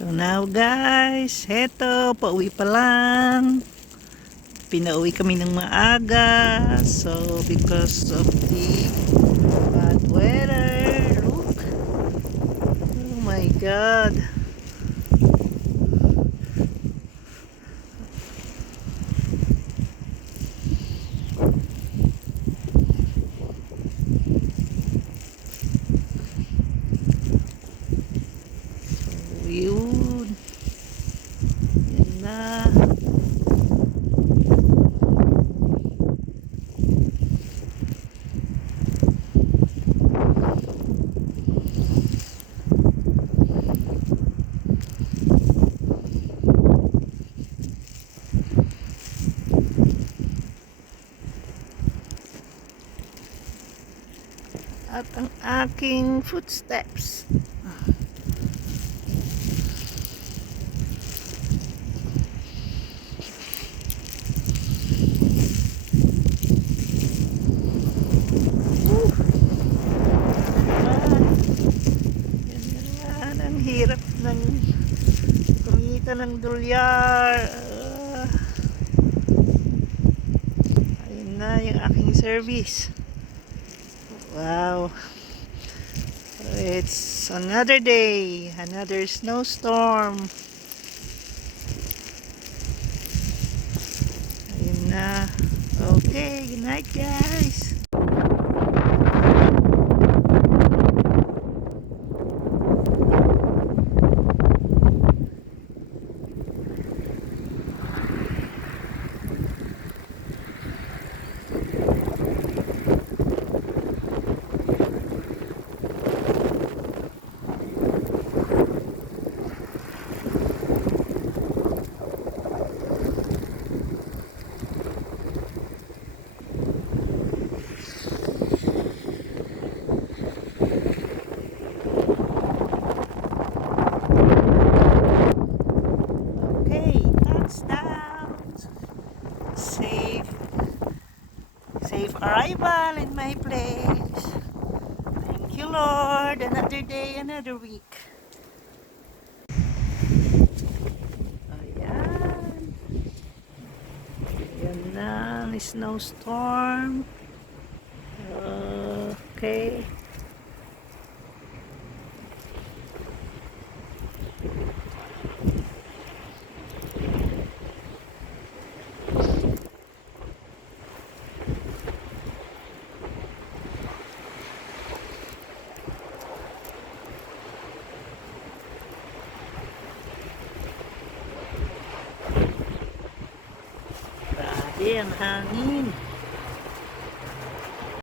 So now guys, heto, pauwi pa lang. Pinauwi kami ng maaga. So because of the bad weather. Look. Oh my God. So yun. Yan na. At ang aking footsteps. Yan ang hirap ng kumita ng dolyar. Ayun na yung aking service. Wow, it's another day, another snowstorm. Ayun na. Okay, good night guys. Safe arrival in my place. Thank you Lord. Another day, another week. Ayan. Ayan na ang snowstorm. Okay. Grabe ang hangin.